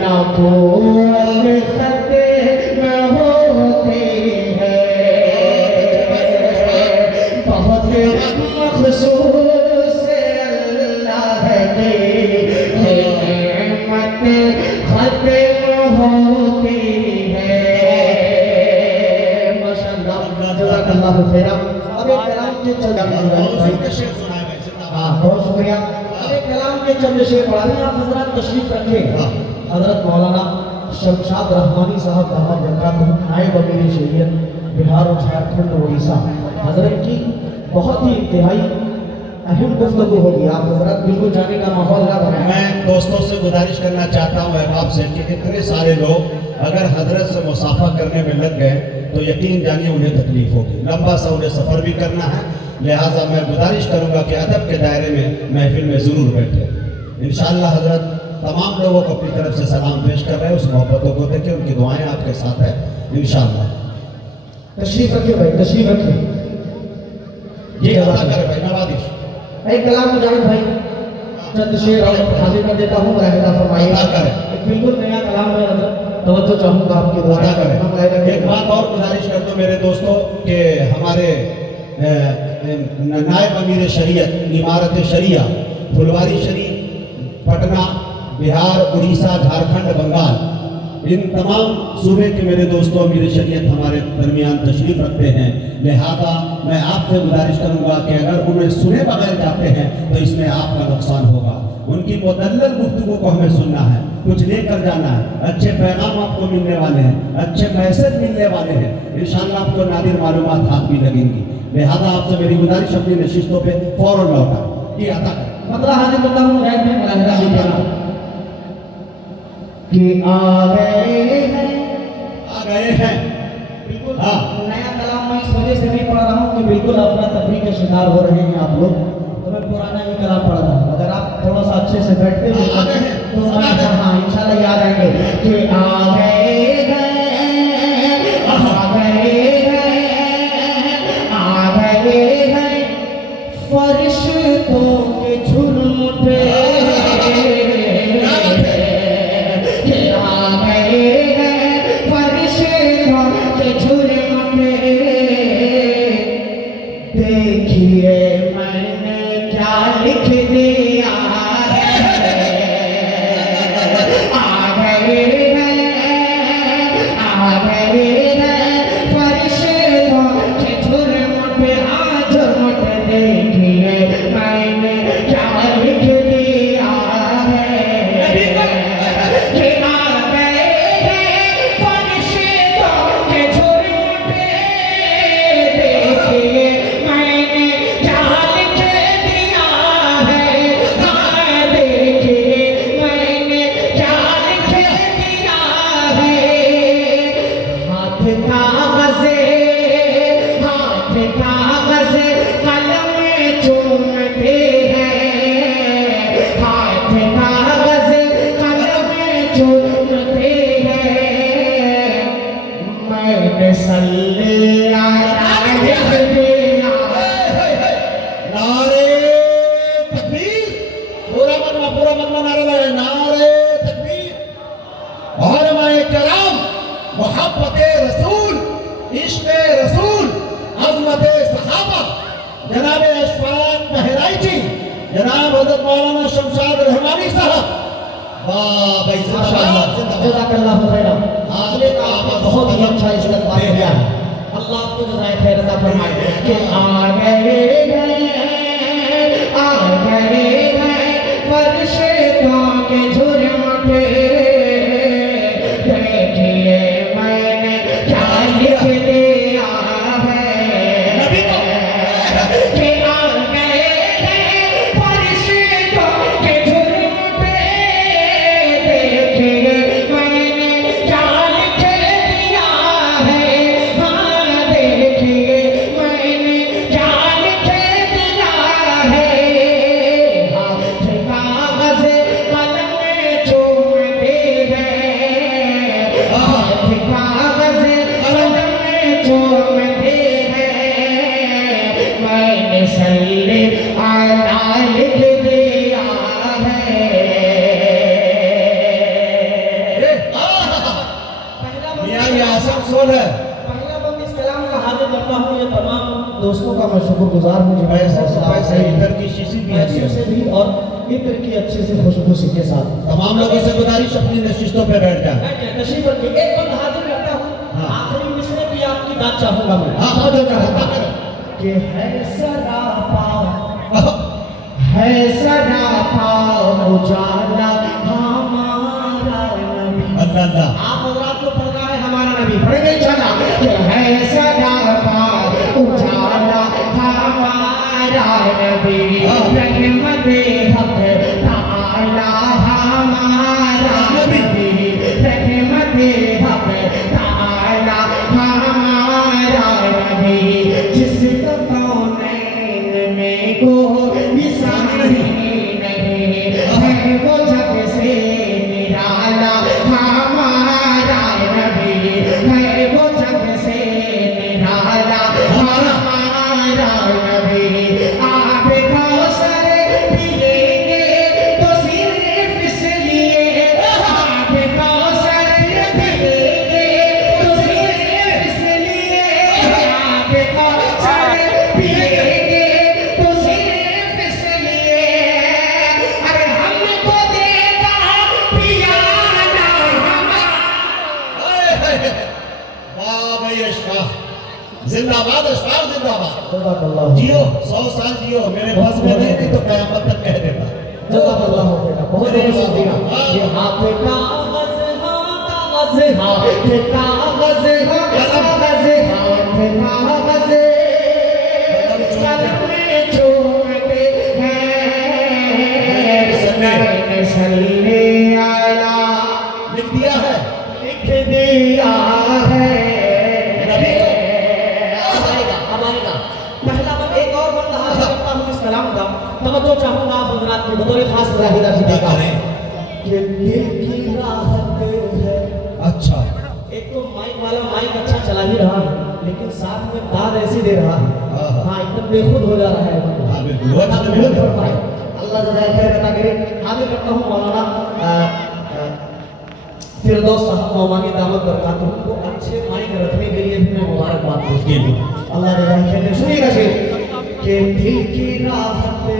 ना कोई खते में होते हैं, बहुत मखसूस अल्लाह की नेमत खते में होती है। माशाअल्लाह, जज़ाकल्लाह खैरा। अब एक कलाम के चंद बहुत शुक्रिया। अब एक कलाम के चंद शेर पढ़ा दें। आप हजरत तशरीफ रखें। हजरत मौलाना शमशाद रहमानी साहब दामद बरकातहू नायब अमीर शरीयत बिहार और झारखंड उड़ीसा, हजरत की बहुत ही इंतहाई अहम गुफ्तगू होगी। आप हजरत बिल्कुल जाने का माहौल ना बनाएं। मैं दोस्तों से गुजारिश करना चाहता हूँ अहबाब से कि इतने सारे लोग अगर हजरत से मुसाफा करने में लग गए तो यकीन जानिए उन्हें तकलीफ होगी। लंबा सा उन्हें सफ़र भी करना है, लिहाजा मैं गुजारिश करूँगा कि अदब के दायरे में महफिल में ज़रूर बैठे। इंशाअल्लाह हजरत तमाम लोगों को अपनी तरफ से सलाम पेश कर रहे हैं। उस मोहब्बतों को देखें, उनकी दुआएं आपके साथ है इंशाअल्लाह। तशरीफ रखिए भाई, तशरीफ रखिए। ये अदा करें भाई, नवाजिश एक कलाम मुजाहिद भाई चंद शेर और हाजिर कर देता हूँ, मुलाहिदा फरमाइए। अदा करें। एक बिल्कुल नया कलाम है हजरत, तवज्जो चाहूँगा आपकी दुआ अदा करें। करें। एक बात और गुजारिश कर दो मेरे दोस्तों कि हमारे नायब अमीर शरीयत इमारत शरिया फुलवारी शरीफ पटना बिहार उड़ीसा झारखंड बंगाल, इन तमाम सूबे के मेरे दोस्तों अमीर शरीयत हमारे दरमियान तशरीफ रखते हैं। लिहाजा मैं आपसे गुजारिश करूंगा कि अगर उन्हें सुने बगैर जाते हैं तो इसमें आपका नुकसान होगा। उनकी मुदल्लल गुफ्तगू को हमें सुनना है, कुछ लेकर जाना है, अच्छे पैगाम आपको मिलने वाले हैं, अच्छे मैसेज मिलने वाले हैं। इंशाअल्लाह आपको नादिर मालूमात हाथ भी लगेंगी। लिहाजा आपसे मेरी गुजारिश अपनी नशिस्तों पे फौरन लौटा ये आता है। मतलब हाजिर करता हूँ मुजाहिद में मुलाहिदा कीजिएगा कि आ गए हैं। बिल्कुल नया कलाम मैं इस वजह से नहीं पढ़ रहा हूँ कि बिल्कुल अफरा तफरी के शिकार हो रहे हैं आप लोग, तो मैं पुराना ही कलाम पढ़ रहा हूँ। अगर आप थोड़ा सा अच्छे से बैठते हो तो हाँ इंशाल्लाह याद आएंगे कि आ गए हैं, आ गए हैं, आ गए हैं फरिश्तों के झुरमुटे, आ गए हैं फरिश्तों के झुरमुटे। देखिए मैंने क्या लिख दिया है, आ गए हैं, आ गए हैं फरिश्तों के झुरमुटे। झुरमुटे देखिए मैंने क्या लिख दिया है कि आ गए हैं फरिश्तों के झुरमुटे। देखिए मैंने क्या लिख दिया है, हाँ देखिए मैंने क्या लिख दिया है। हाथ कागज़े कलम चूमते हैं, हाथ कागज़ कलम चूमते हैं। मैंने सल्ले आला लिख दिया। नारे तकबीर, पूरा मजमा नारा लगाए, नारे तकबीर। उलमाए कराम, मोहब्बते रसूल, इश्क़े रसूल, अज़मते सहाबा, जनाब अशफाक बहराइची, जनाब हज़रत मौलाना शमशाद रहमानी साहब। वाह भाई जज़ाकल्लाहु खैरन। आपने बहुत ही अच्छा इस्तक़बाल किया है, अल्लाह आपको जज़ाए खैर अता फरमाए। कि आ गए हैं फरिश्तों के झुरमुटे। देखिए मैंने क्या लिख दिया है कि आ गए हैं फरिश्तों के झुरमुटे। देखिए मैंने क्या लिख दिया है, हाँ देखिए मैंने क्या लिख दिया है। हाथ कागज़ कलम दोस्तों का मैं शुक्रगुजार हूँ जो पैसे से पैसे इधर की शीशी भी पैसों है। से भी और इत्र की अच्छे से खुशबू के साथ। तमाम लोगों से गुजारिश अपनी नशिस्तों पे बैठ जाए। बैठ जाए, तशरीफ रखिए। एक बंद हाजिर करता हूँ, हाँ। आखिरी मिसरे भी आपकी बात चाहूंगा मैं। हाँ, हाँ, जो हाँ, चाहता हाँ। कि है सरापा उजाला हमारा नबी। अल्लाह अल्लाह। आप हजरात को पढ़ना है हमारा नबी, पढ़ेंगे इंशाअल्लाह। कि है सरापा उजाला हमारा नबी, रहमते हक ताला हमारा नबी, रहमते हक ताला हमारा नबी, जिसको कौनैन में कोई सानी नहीं है, वो जग से निराला हमारा नबी है, वो जग से निराला हमारा नबी। आप कौसर पिएंगे तो सिर्फ इसलिए, आप कौसर पिएंगे तो सिर्फ इसलिए, आप कौसर पिएंगे तो सिर्फ इसलिए, अरे हमको देगा पियाना वाह भाई अशफाक, जिंदाबाद अशफाक, जिंदाबाद। जज़ाकल्लाह जियो 100 साल जियो, मेरे पास में नहीं थी तो कयामत तक कह देता। जज़ाकल्लाह खैरा, बहुत बहुत शुक्रिया। ये हाथ कागज़, हाथ कागज़, हाथ कागज़, हाथ कागज़, हाथ कागज़, कलम में चूमते हैं, सल्ले अला, लिख दिया है। लिख दिया है। नबी अब आएगा पहला बंद, एक और बंद हाजिर करता हूँ इस कलाम का। तवज्जो चाहूंगा आप हजरात की बतौर खास मुजाहिदा की क्या करें? कि दिल की राहत है। अच्छा, एक तो माइक वाला माइक अच्छा चला ही रहा है, लेकिन साथ में दाद ऐसी दे रहा है, हाँ। हाँ एकदम बेखुद हो जा रहा है बंदा। हाँ, बिल्कुल। वरना बेखुद फरमाए। अल्लाह जज़ाए खैर अता करे। हाजिर करता हूँ मौलाना फिरदौस साहब नौमानी दामत बरकातुहू को अच्छे माइक रखने के लिए भी मैं मुबारकबाद देता हूँ। अल्लाह जज़ाए खैर दे। सुनिएगा शेर कि दिल की राहत है,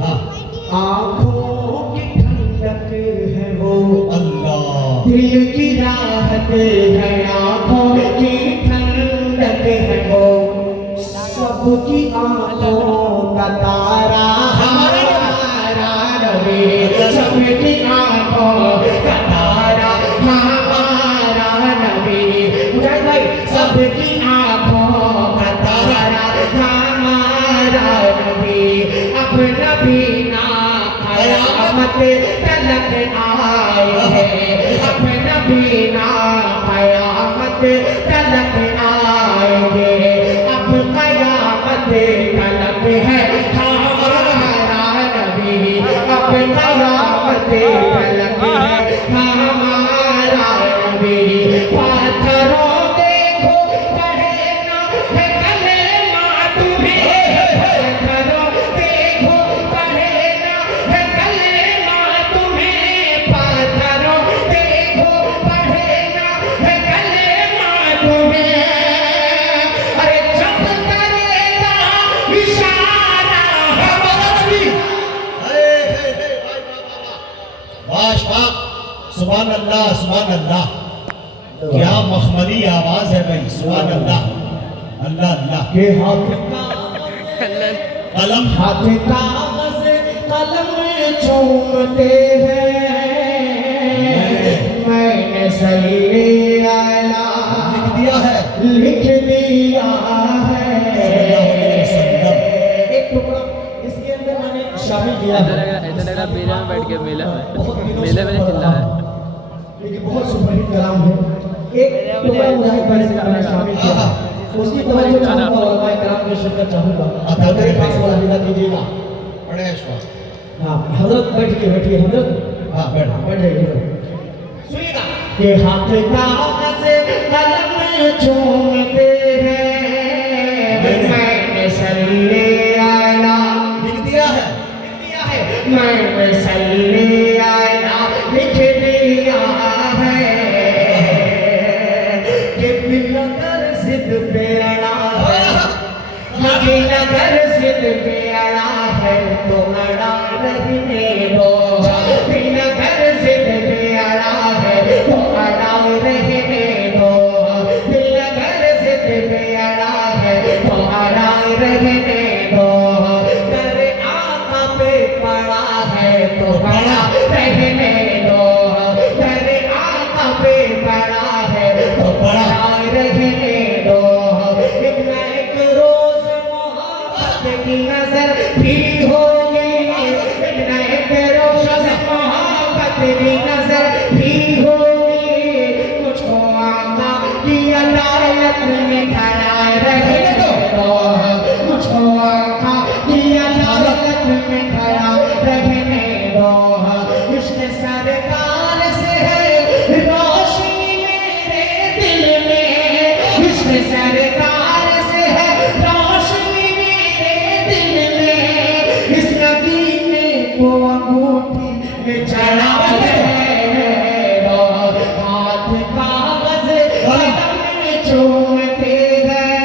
हाँ, आँखों की ठंडक है वो, अल्लाह, दिल की राहत है, आँखों की ठंडक है वो, सबकी आँखों का तारा हमारा नबी, सबकी आँखों का तारा हमारा नबी। मुजाहिद भाई, सबकी आँखों का तारा हमारा नबी, अब नबी ना कयामत तलक आए हैं, अब नबी ना कयामत तलक आएंगे, अब कयामत तलक है हमारा नबी, अब कयामत तलक है हमारा नबी। पाथरों देखो पढ़े ना है कलेमा तुम्हें, पाथरों देखो पढ़े ना है कलेमा तुम्हें, पाथरों देखो पढ़े ना है कलेमा तुम्हें, अरे जब करेगा इशारा हमारा नबी। वाह अशफाक, सुभान अल्लाह, सुभान अल्लाह। क्या मखमली आवाज है भाई, सुभान अल्लाह, अल्लाह अल्लाह। के हाथ कलम, हाथ कागज़ कलम चूमते हैं, मैंने सल्ले अला लिख दिया है। लिख दिया है। सल्लल्लाहु एक टुकड़ा इसके अंदर मैंने शामिल किया है। ऐसा लग रहा मेला में बैठ के मेला बहुत में दिनों मेले से में पढ़ चिल्ला रहा है। हूं, लेकिन बहुत सुपरहिट कलाम है। एक टुकड़ा मुजाहिद भाई से मैंने शामिल किया है, उसकी तवज्जो चाहूंगा, उलमाए कराम की शिरकत चाहूंगा। बतौर खास मुलाहिजा कीजिएगा। बड़े अशफाक। हाँ हजरत बैठिए, बैठिए हजरत, हाँ, बैठ। बैठ जाइए हजरत। सुनिएगा कि हाथ कागज़ कलम चूमते हैं, मैंने सल्ले अला लिख दिया है। मैंने सल्ले अला लिख दिया है, कि दिल अगर जिद पे अड़ा है, पे अड़ा है तो अड़ा रहने दो, दिन भर जिद पे अड़ा है तो अड़ा रहने दो, दिन भर जिद पे अड़ा है तो अड़ा रहने दो, कर आका पे पड़ा है तो पड़ा रहने दो, कर आका पे पड़ा है तो पड़ा रहने दो, एक न एक रोज मोहब्बत की नजर भी होगी, एक न एक रोज मोहब्बत की नजर भी होगी, मुझको आका की अदालत में खड़ा रहने दो, मुझको आका की अदालत में खड़ा रहने दो, इश्क सरकार से है रोशनी मेरे दिल में, इश्क सरकार से है रोशनी मेरे दिल में, इस नगीने को अंगूठी में चढ़ा रहने दो, हाथ कागज कलम में चूमते गए,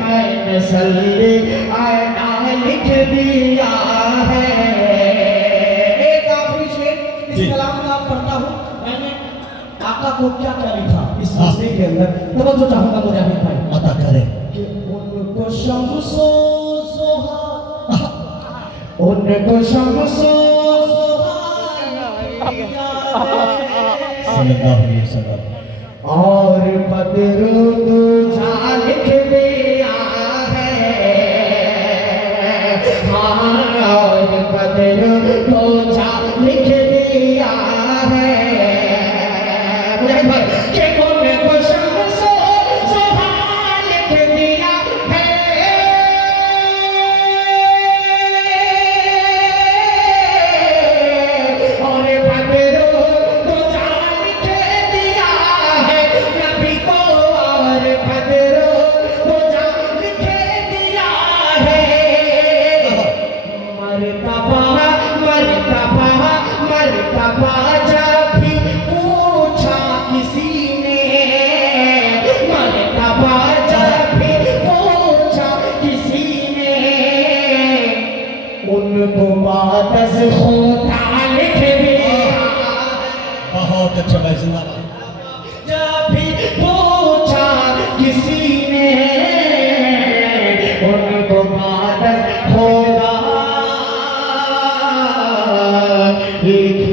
मैंने सल्ली आना लिख दिया है। एक आखिरी शेर इस कलाम का पढ़ता हूँ, मैंने आका को क्या क्या लिखा इस मसले के अंदर, तवज्जो चाहूंगा मुजाहिद भाई। अता करे कि उनको शम्सो सुहा, उनको शम्सो सुहा सल्लल्लाहु अलैहि वसल्लम। और बदरू दूजा लिख दिया है, हाँ और बदरू दूजा लिख दिया है, कि उनको शम्सो सुहा लिख दिया है, और बदरू दूजा लिख दिया है, नबी को और बदरू दूजा लिख दिया है, मरतबा मरतबा मरतबा जब भी पूछा किसी ने, मरतबा जब भी पूछा किसी ने, उनको बाद से खुदा लिख दिया, बहुत अच्छा भाई, जिंदाबाद। जब भी पूछा किसी ने, उनको बाद से खुदा लिख